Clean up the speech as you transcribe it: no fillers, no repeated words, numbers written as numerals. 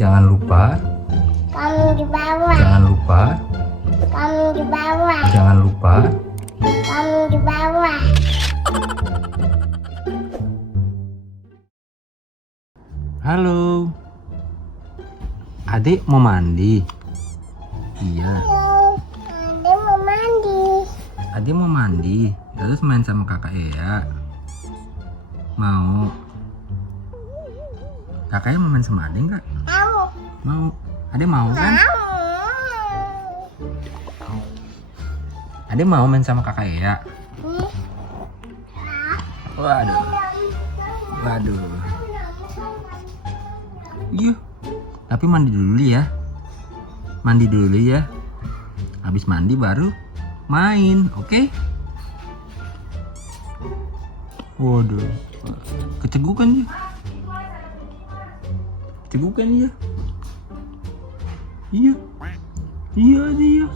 Jangan lupa. Kamu di bawah. Jangan lupa. Kamu di bawah. Jangan lupa. Kamu di bawah. Halo. Adik mau mandi? Iya. Halo, Ade mau mandi. Adik mau mandi. Terus main sama kakak Ea. Mau? Kakaknya mau main sama Adik nggak? Mau. Mau. Adik mau kan? Adik mau main sama kakak Ea. Waduh. Waduh. Iya. Tapi mandi dulu ya. Mandi dulu ya. Habis mandi baru main, oke? Waduh. Kecegukan ya. Kecegukan ya. Iya. Iya dia.